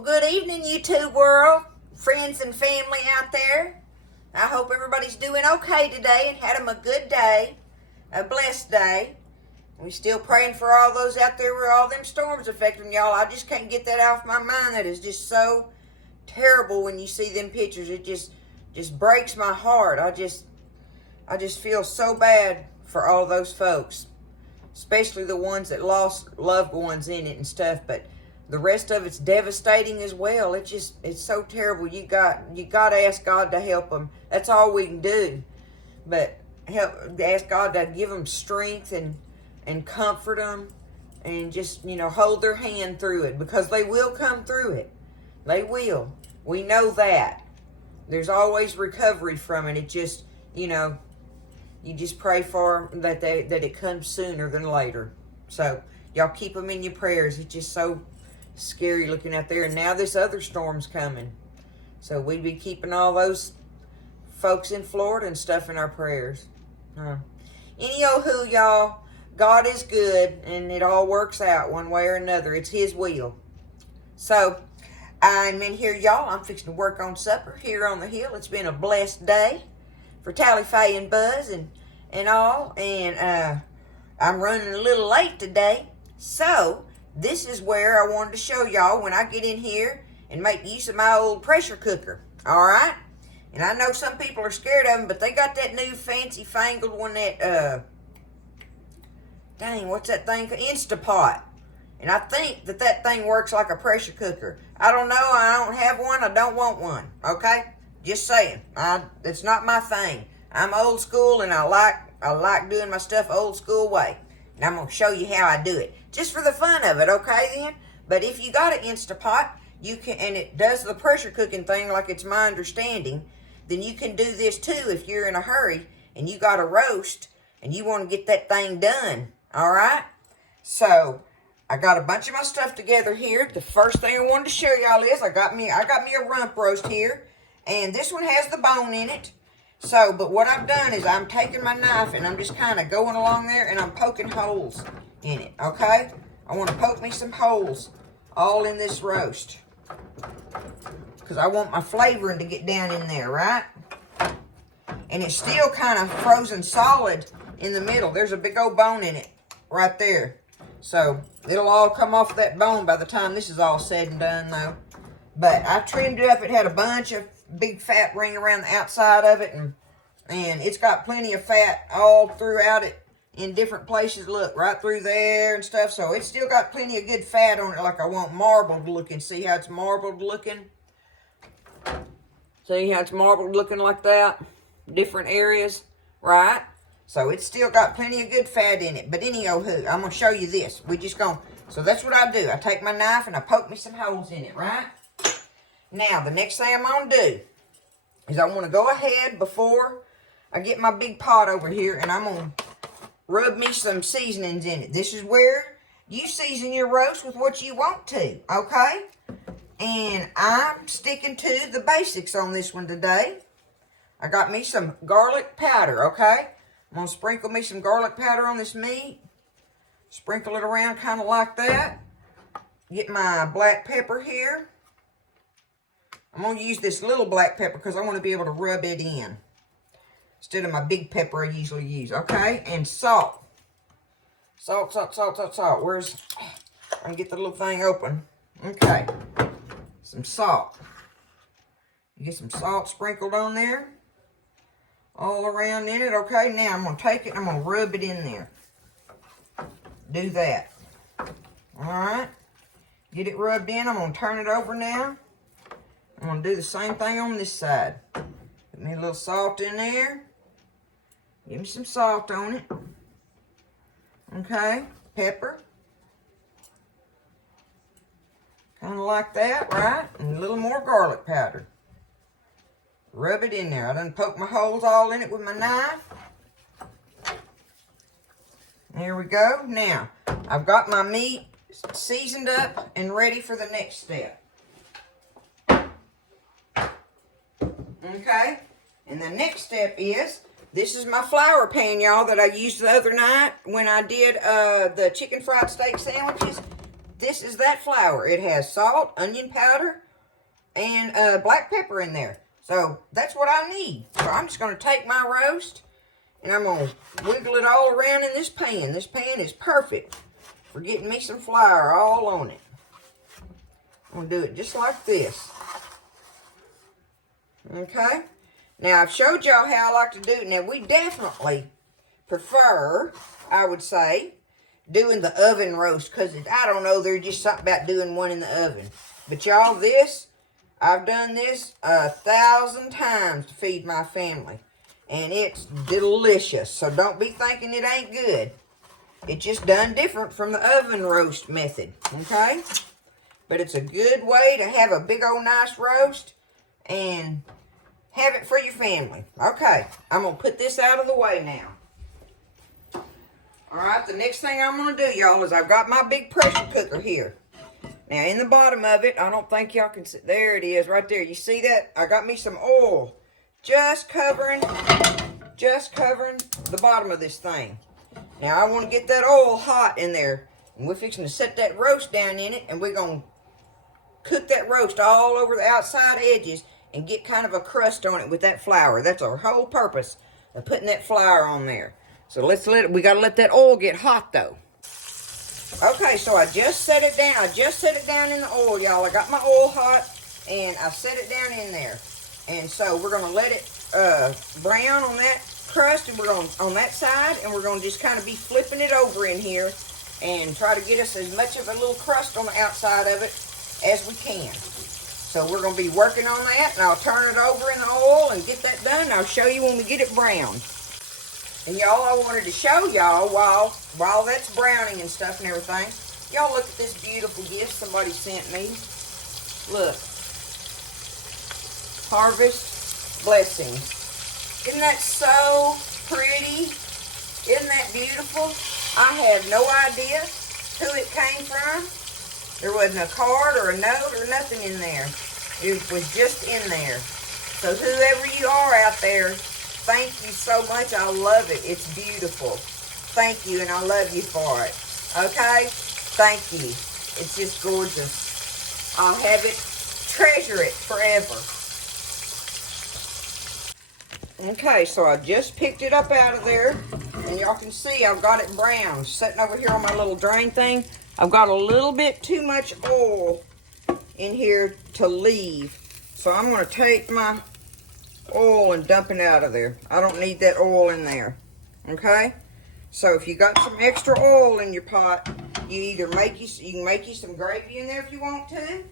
Well, good evening, YouTube world, friends and family out there. I hope everybody's doing okay today and had them a good day, a blessed day. We still praying for all those out there where all them storms affecting y'all. I just can't get that off my mind. That is just so terrible when you see them pictures. It just breaks my heart. I just feel so bad for all those folks, especially the ones that lost loved ones in it and stuff. But the rest of it's devastating as well. It's so terrible. You got to ask God to help them. That's all we can do. But ask God to give them strength and comfort them, and just, hold their hand through it, because they will come through it. They will. We know that. There's always recovery from it. It just, you just pray for them that it comes sooner than later. So y'all keep them in your prayers. It's just so scary looking out there. And now this other storm's coming. So we be keeping all those folks in Florida and stuff in our prayers. Anywho, y'all, God is good, and it all works out one way or another. It's His will. So I'm in here, y'all. I'm fixing to work on supper here on the hill. It's been a blessed day for Tally Faye and Buzz and all. And I'm running a little late today. So this is where I wanted to show y'all when I get in here and make use of my old pressure cooker. All right? And I know some people are scared of them, but they got that new fancy fangled one that, dang, what's that thing? Instapot. And I think that thing works like a pressure cooker. I don't know. I don't have one. I don't want one. Okay? Just saying. It's not my thing. I'm old school, and I like doing my stuff old school way. And I'm going to show you how I do it. Just for the fun of it, okay then? But if you got an Instapot, you can, and it does the pressure cooking thing like it's my understanding, then you can do this too if you're in a hurry and you got a roast and you want to get that thing done. All right? So I got a bunch of my stuff together here. The first thing I wanted to show y'all is I got me a rump roast here, and this one has the bone in it. So, but what I've done is I'm taking my knife and I'm just kind of going along there and I'm poking holes in it, okay? I want to poke me some holes all in this roast, because I want my flavoring to get down in there, right? And it's still kind of frozen solid in the middle. There's a big old bone in it right there. So it'll all come off that bone by the time this is all said and done, though. But I trimmed it up. It had a bunch of big fat ring around the outside of it, and it's got plenty of fat all throughout it in different places. Look, right through there and stuff. So it's still got plenty of good fat on it, like I want marbled looking. See how it's marbled looking? See how it's marbled looking like that? Different areas, right? So it's still got plenty of good fat in it. But anyhow, I'm going to show you this. So that's what I do. I take my knife and I poke me some holes in it, right? Now, the next thing I'm going to do is I want to go ahead before I get my big pot over here, and I'm going to rub me some seasonings in it. This is where you season your roast with what you want to, okay? And I'm sticking to the basics on this one today. I got me some garlic powder, okay? I'm going to sprinkle me some garlic powder on this meat. Sprinkle it around kind of like that. Get my black pepper here. I'm going to use this little black pepper because I want to be able to rub it in instead of my big pepper I usually use, okay? And salt. Salt. Where's... I can get the little thing open. Okay. Some salt. You get some salt sprinkled on there. All around in it, okay? Now I'm going to take it and I'm going to rub it in there. Do that. Alright. Get it rubbed in. I'm going to turn it over now. I'm going to do the same thing on this side. Put me a little salt in there. Give me some salt on it. Okay. Pepper. Kind of like that, right? And a little more garlic powder. Rub it in there. I done poked my holes all in it with my knife. There we go. Now, I've got my meat seasoned up and ready for the next step. Okay? And the next step is, this is my flour pan, y'all, that I used the other night when I did the chicken fried steak sandwiches. this is that flour. It has salt, onion powder, and black pepper in there. So that's what I need. So I'm just going to take my roast and I'm going to wiggle it all around in this pan. This pan is perfect for getting me some flour all on it. I'm going to do it just like this. Okay? Now, I've showed y'all how I like to do it. Now, we definitely prefer, I would say, doing the oven roast. Because, I don't know, there's just something about doing one in the oven. But y'all, I've done this 1,000 times to feed my family. And it's delicious. So don't be thinking it ain't good. It's just done different from the oven roast method. Okay? But it's a good way to have a big old nice roast and have it for your family. Okay, I'm going to put this out of the way now. Alright, the next thing I'm going to do, y'all, is I've got my big pressure cooker here. Now, in the bottom of it, I don't think y'all can see. There it is, right there. You see that? I got me some oil just covering the bottom of this thing. Now, I want to get that oil hot in there. And we're fixing to set that roast down in it, and we're going to cook that roast all over the outside edges and get kind of a crust on it with that flour. That's our whole purpose of putting that flour on there. So we got to let that oil get hot though. Okay, so I just set it down. I just set it down in the oil, y'all. I got my oil hot and I set it down in there. And so we're going to let it brown on that crust, and we're going on that side, and we're going to just kind of be flipping it over in here and try to get us as much of a little crust on the outside of it as we can. So we're going to be working on that, and I'll turn it over in the oil and get that done. And I'll show you when we get it browned. And y'all, I wanted to show y'all while that's browning and stuff and everything. Y'all look at this beautiful gift somebody sent me. Look. Harvest Blessings. Isn't that so pretty? Isn't that beautiful? I have no idea who it came from. There wasn't a card or a note or nothing in there. It was just in there. So whoever you are out there, thank you so much. I love it. It's beautiful. Thank you, and I love you for it. Okay? Thank you. It's just gorgeous. I'll have it, treasure it forever. Okay, so I just picked it up out of there, and y'all can see I've got it brown. Sitting over here on my little drain thing. I've got a little bit too much oil in here to leave. So I'm going to take my oil and dump it out of there. I don't need that oil in there. Okay? So if you got some extra oil in your pot, you either you can make you some gravy in there if you want to.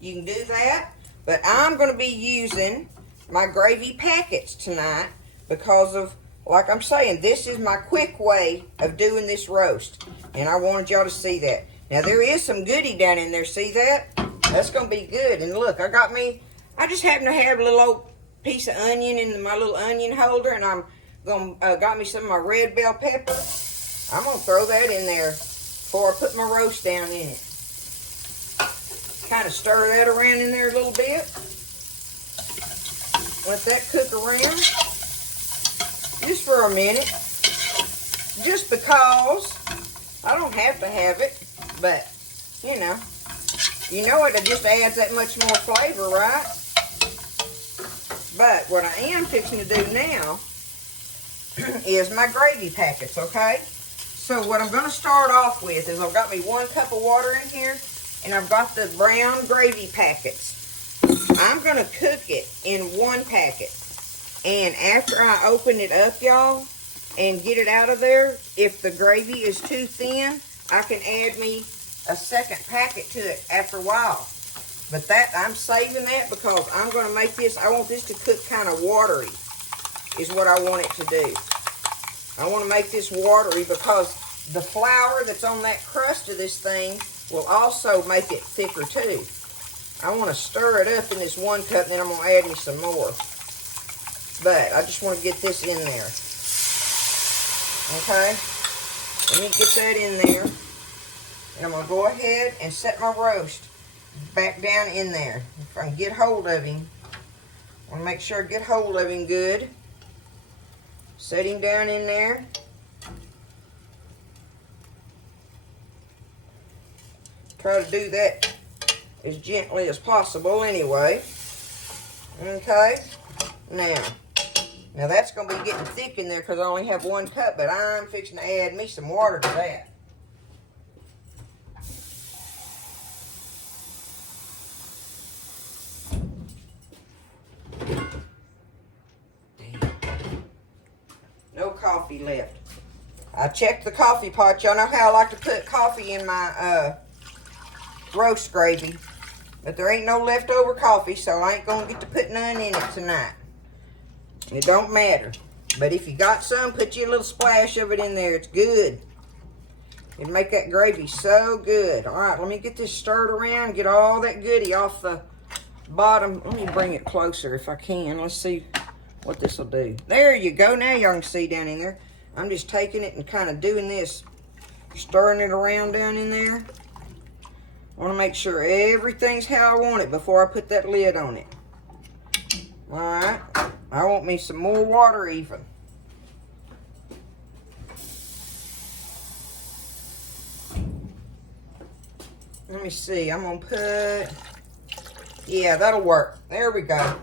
You can do that. But I'm going to be using my gravy packets tonight because of, like I'm saying, this is my quick way of doing this roast. And I wanted y'all to see that. Now, there is some goodie down in there. See that? That's going to be good. And look, I just happen to have a little old piece of onion in my little onion holder. And I'm going to, got me some of my red bell pepper. I'm going to throw that in there before I put my roast down in it. Kind of stir that around in there a little bit. Let that cook around just for a minute. Just because I don't have to have it, but you know it just adds that much more flavor, right? But what I am fixing to do now is my gravy packets, okay? So what I'm going to start off with is I've got me 1 cup of water in here, and I've got the brown gravy packets. I'm going to cook it in 1 packet. And after I open it up, y'all, and get it out of there, if the gravy is too thin, I can add me a second packet to it after a while. But I'm saving that because I'm going to make this, I want this to cook kind of watery, is what I want it to do. I want to make this watery because the flour that's on that crust of this thing will also make it thicker too. I want to stir it up in this 1 cup, and then I'm going to add me some more. But I just want to get this in there. Okay? Let me get that in there. And I'm going to go ahead and set my roast back down in there. If I can get hold of him. I want to make sure I get hold of him good. Set him down in there. Try to do that as gently as possible anyway. Okay. Now that's going to be getting thick in there because I only have 1 cup, but I'm fixing to add me some water to that. No coffee left. I checked the coffee pot. Y'all know how I like to put coffee in my roast gravy. But there ain't no leftover coffee, so I ain't going to get to put none in it tonight. It don't matter. But if you got some, put you a little splash of it in there. It's good. It'll make that gravy so good. All right, let me get this stirred around, get all that goodie off the bottom. Let me bring it closer if I can. Let's see what this will do. There you go. Now y'all can see down in there. I'm just taking it and kind of doing this, stirring it around down in there. I want to make sure everything's how I want it before I put that lid on it. All right. I want me some more water even. Let me see. I'm going to put... Yeah, that'll work. There we go.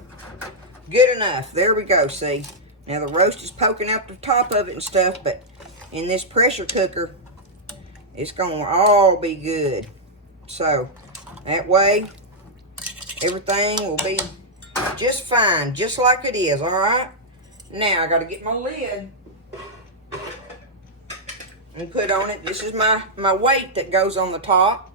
Good enough. There we go, see. Now, the roast is poking out the top of it and stuff, but in this pressure cooker, it's going to all be good. So, that way, everything will be just fine, just like it is, all right? Now, I got to get my lid and put on it. This is my weight that goes on the top.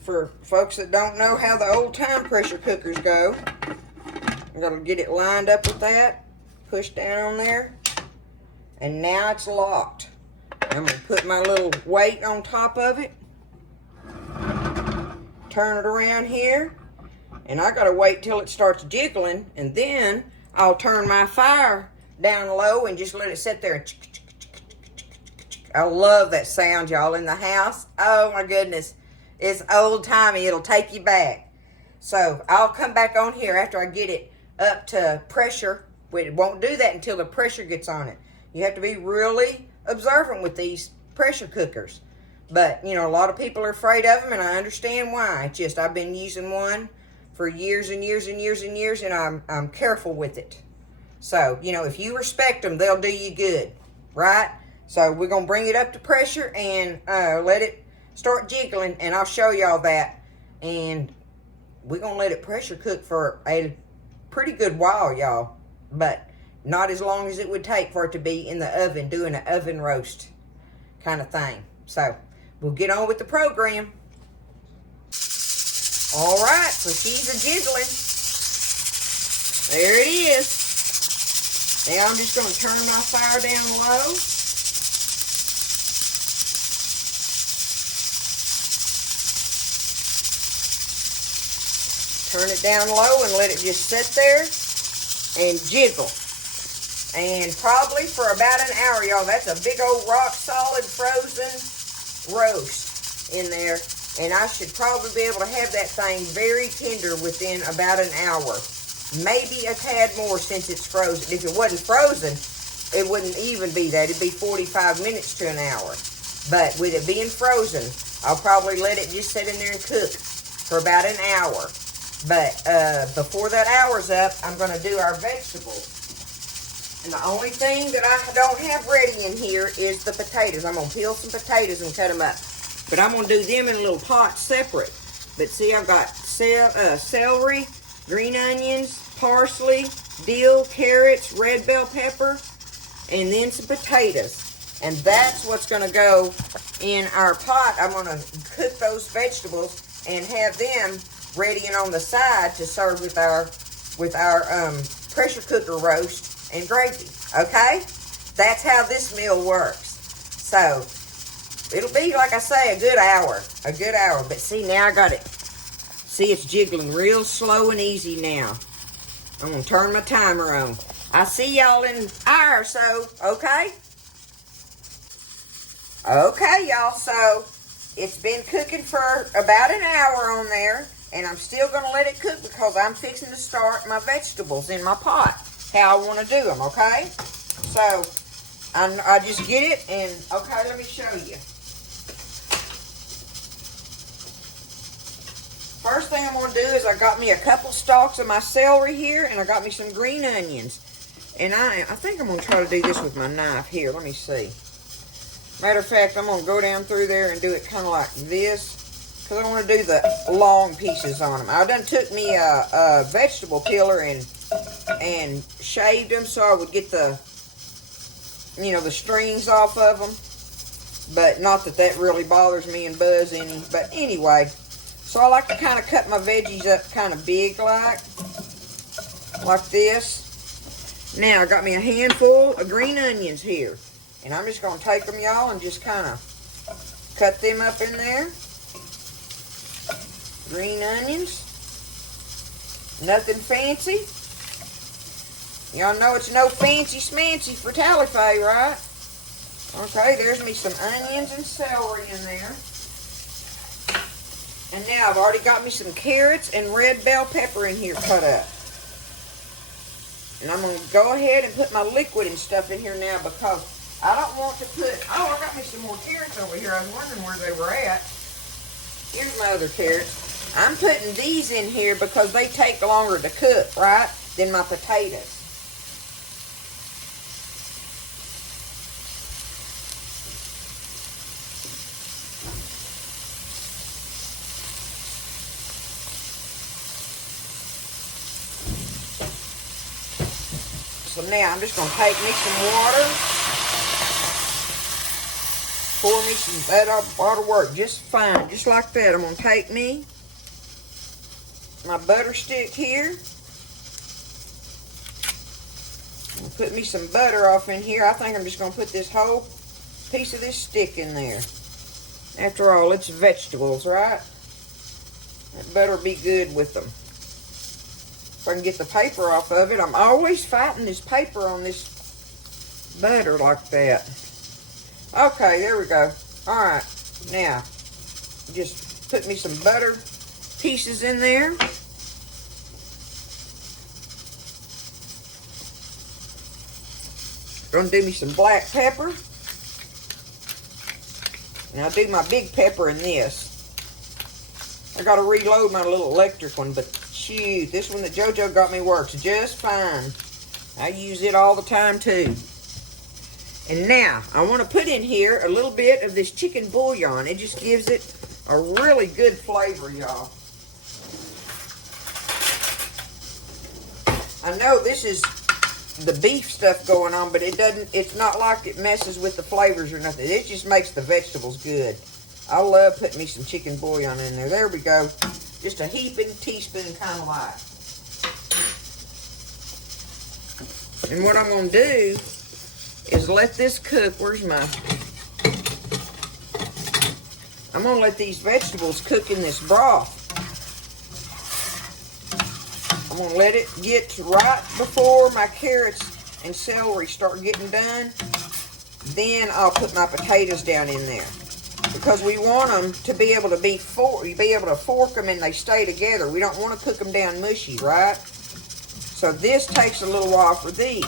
For folks that don't know how the old-time pressure cookers go, I got to get it lined up with that. Push down on there. And now it's locked. I'm going to put my little weight on top of it. Turn it around here. And I got to wait till it starts jiggling. And then I'll turn my fire down low and just let it sit there. I love that sound, y'all, in the house. Oh, my goodness. It's old-timey. It'll take you back. So I'll come back on here after I get it up to pressure. It won't do that until the pressure gets on it. You have to be really observant with these pressure cookers. But, you know, a lot of people are afraid of them, and I understand why. It's just I've been using one for years and years and years and years, and I'm careful with it. So, you know, if you respect them, they'll do you good, right? So we're going to bring it up to pressure and let it start jiggling, and I'll show y'all that. And we're going to let it pressure cook for a pretty good while, y'all. But not as long as it would take for it to be in the oven, doing an oven roast kind of thing. So, we'll get on with the program. All right, so she's a-jiggling. There it is. Now I'm just going to turn my fire down low. Turn it down low and let it just sit there and jiggle. And probably for about an hour, y'all. That's a big old rock solid frozen roast in there. And I should probably be able to have that thing very tender within about an hour. Maybe a tad more since it's frozen. If it wasn't frozen, it wouldn't even be that. It'd be 45 minutes to an hour. But with it being frozen, I'll probably let it just sit in there and cook for about an hour. But before that hour's up, I'm going to do our vegetables. And the only thing that I don't have ready in here is the potatoes. I'm going to peel some potatoes and cut them up. But I'm going to do them in a little pot separate. But see, I've got celery, green onions, parsley, dill, carrots, red bell pepper, and then some potatoes. And that's what's going to go in our pot. I'm going to cook those vegetables and have them ready and on the side to serve with our pressure cooker roast and gravy. Okay? That's how this meal works. So, it'll be, like I say, a good hour. A good hour. But see, now I got it. See, it's jiggling real slow and easy now. I'm going to turn my timer on. I'll see y'all in an hour or so. Okay? Okay, y'all. So, it's been cooking for about an hour on there. And I'm still going to let it cook because I'm fixing to start my vegetables in my pot. How I want to do them, okay? So, I just get it and, okay, let me show you. First thing I'm going to do is I got me a couple stalks of my celery here, and I got me some green onions. And I think I'm going to try to do this with my knife here. Let me see. Matter of fact, I'm going to go down through there and do it kind of like this, because I want to do the long pieces on them. I done took me a vegetable peeler and shaved them so I would get the, you know, the strings off of them. But not that that really bothers me and Buzz any. But anyway, so I like to kind of cut my veggies up kind of big like this. Now I got me a handful of green onions here. And I'm just going to take them, y'all, and just kind of cut them up in there. Green onions. Nothing fancy. Y'all know it's no fancy smancy for Talifay, right? Okay, there's me some onions and celery in there. And now I've already got me some carrots and red bell pepper in here cut up. And I'm going to go ahead and put my liquid and stuff in here now because I don't want to put... Oh, I got me some more carrots over here. I was wondering where they were at. Here's my other carrots. I'm putting these in here because they take longer to cook, right, than my potatoes. So now I'm just going to take me some water, pour me some, that ought to work just fine, just like that. I'm going to take me my butter stick here, and put me some butter off in here. I think I'm just going to put this whole piece of this stick in there. After all, it's vegetables, right? That butter will be good with them. If I can get the paper off of it. I'm always fighting this paper on this butter like that. Okay, there we go. Alright, now, just put me some butter pieces in there. Gonna do me some black pepper. And I'll do my big pepper in this. I gotta reload my little electric one, but shoot, this one that JoJo got me works just fine. I use it all the time too. And now, I want to put in here a little bit of this chicken bouillon. It just gives it a really good flavor, y'all. I know this is the beef stuff going on, but it's not like it messes with the flavors or nothing. It just makes the vegetables good. I love putting me some chicken bouillon in there. There we go. Just a heaping teaspoon kind of like. And what I'm going to do is let this cook. Where's my... I'm going to let these vegetables cook in this broth. I'm going to let it get right before my carrots and celery start getting done. Then I'll put my potatoes down in there. Because we want them to be able to be able to fork them and they stay together. We don't want to cook them down mushy, right? So this takes a little while for these.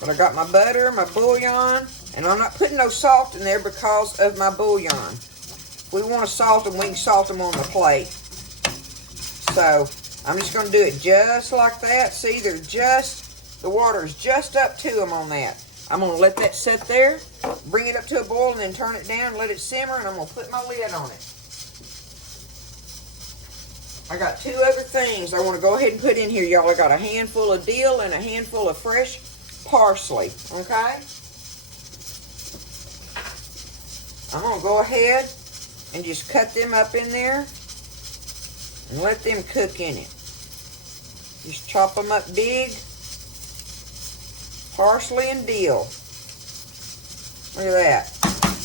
But I got my butter, my bouillon, and I'm not putting no salt in there because of my bouillon. If we want to salt them, we can salt them on the plate. So I'm just going to do it just like that. See, the water's just up to them on that. I'm going to let that sit there, bring it up to a boil, and then turn it down, let it simmer, and I'm going to put my lid on it. I got two other things I want to go ahead and put in here, y'all. I got a handful of dill and a handful of fresh parsley, okay? I'm going to go ahead and just cut them up in there and let them cook in it. Just chop them up big. Parsley and dill. Look at that.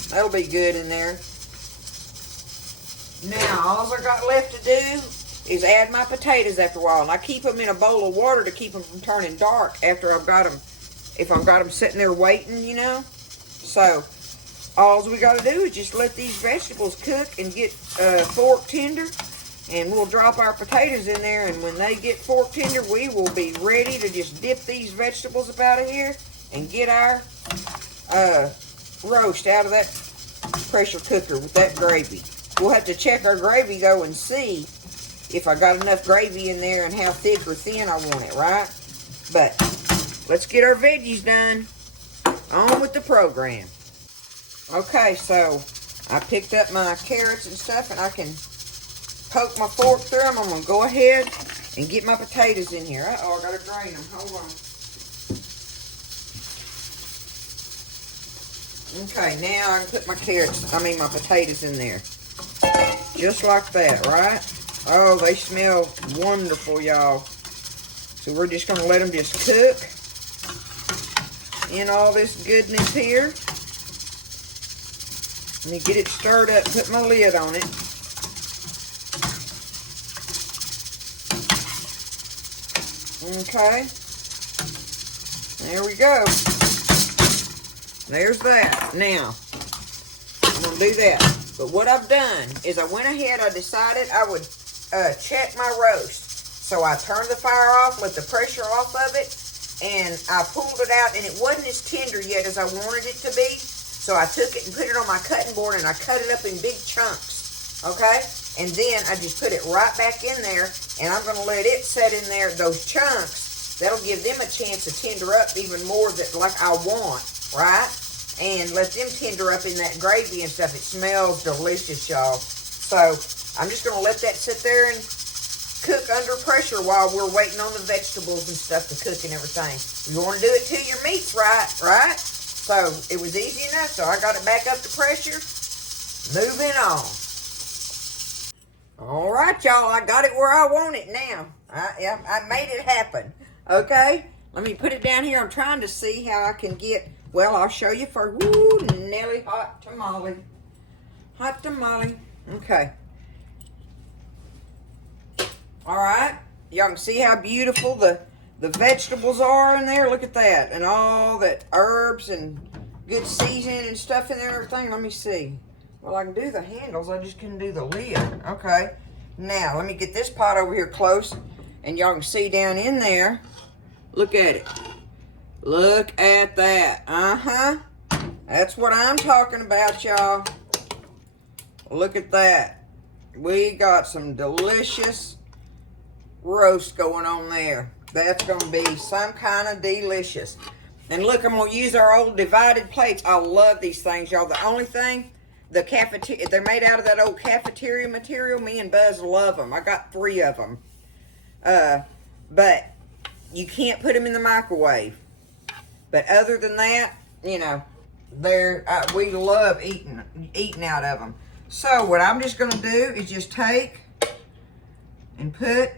That'll be good in there. Now, all I got left to do is add my potatoes after a while. And I keep them in a bowl of water to keep them from turning dark after I've got them, if I've got them sitting there waiting, you know. So, all we got to do is just let these vegetables cook and get fork tender. And we'll drop our potatoes in there, and when they get fork tender, we will be ready to just dip these vegetables up out of here and get our roast out of that pressure cooker with that gravy. We'll have to check our gravy, though, and see if I got enough gravy in there and how thick or thin I want it, right? But let's get our veggies done. On with the program. Okay, so I picked up my carrots and stuff, and I can poke my fork through them. I'm going to go ahead and get my potatoes in here. Uh-oh, I got to drain them. Hold on. Okay, now I can put my potatoes in there. Just like that, right? Oh, they smell wonderful, y'all. So we're just going to let them just cook in all this goodness here. Let me get it stirred up, put my lid on it. Okay. There we go. There's that. Now, I'm going to do that. But what I've done is I went ahead, I decided I would check my roast. So I turned the fire off, let the pressure off of it, and I pulled it out, and it wasn't as tender yet as I wanted it to be. So I took it and put it on my cutting board, and I cut it up in big chunks, okay? And then I just put it right back in there, and I'm going to let it set in there, those chunks. That'll give them a chance to tender up even more like I want, right? And let them tender up in that gravy and stuff. It smells delicious, y'all. So I'm just going to let that sit there and cook under pressure while we're waiting on the vegetables and stuff to cook and everything. You want to do it till your meat's right? So it was easy enough, so I got it back up to pressure. Moving on. All right, y'all, I got it where I want it now. I made it happen, okay? Let me put it down here. I'm trying to see how I can get, well, I'll show you first. Woo, Nelly, hot tamale. Hot tamale. Okay. All right. Y'all can see how beautiful the vegetables are in there. Look at that. And all that herbs and good seasoning and stuff in there and everything. Let me see. Well, I can do the handles. I just couldn't do the lid. Okay. Now, let me get this pot over here close. And y'all can see down in there. Look at it. Look at that. Uh-huh. That's what I'm talking about, y'all. Look at that. We got some delicious roast going on there. That's going to be some kind of delicious. And look, I'm going to use our old divided plates. I love these things, y'all. The only thing, they're made out of that old cafeteria material. Me and Buzz love them. I got 3 of them. But you can't put them in the microwave. But other than that, you know, we love eating out of them. So what I'm just going to do is just take and put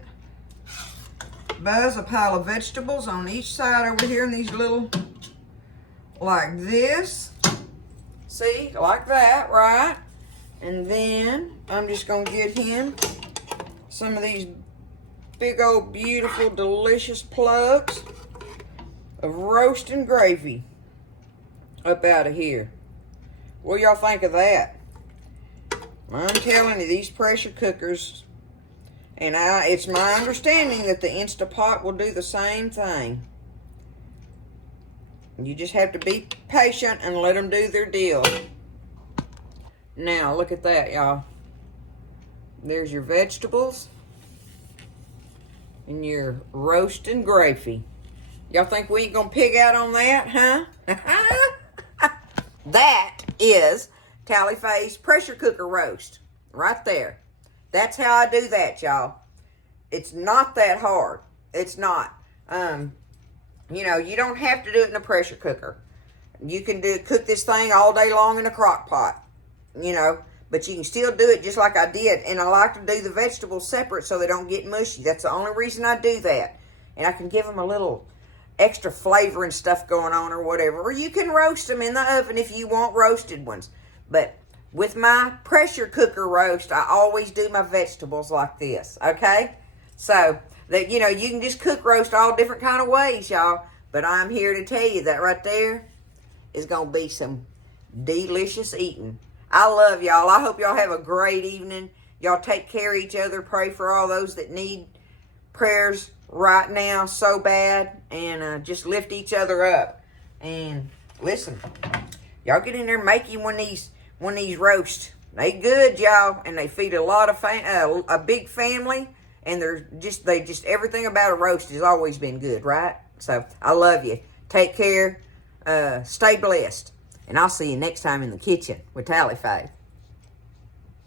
Buzz a pile of vegetables on each side over here in these little, like this. See, like that, right? And then I'm just going to get him some of these big old beautiful delicious plugs of roasting gravy up out of here. What do y'all think of that? I'm telling you, these pressure cookers, and it's my understanding that the Instapot will do the same thing. You just have to be patient and let them do their deal. Now, look at that, y'all. There's your vegetables and your roasting gravy. Y'all think we ain't gonna pig out on that, huh? That is Tally Faye's pressure cooker roast. Right there. That's how I do that, y'all. It's not that hard. It's not. You know, you don't have to do it in a pressure cooker. You can cook this thing all day long in a crock pot. You know, but you can still do it just like I did. And I like to do the vegetables separate so they don't get mushy. That's the only reason I do that. And I can give them a little extra flavor and stuff going on or whatever. Or you can roast them in the oven if you want roasted ones. But with my pressure cooker roast, I always do my vegetables like this, okay? So, that you know, you can just cook roast all different kind of ways, y'all. But I'm here to tell you that right there is going to be some delicious eating. I love y'all. I hope y'all have a great evening. Y'all take care of each other. Pray for all those that need prayers right now so bad. And just lift each other up. And listen, y'all get in there and make you one of these roasts. They good, y'all, and they feed a lot of a big family, and they just everything about a roast has always been good, right? So I love you. Take care. Stay blessed, and I'll see you next time in the kitchen with Tally Faye.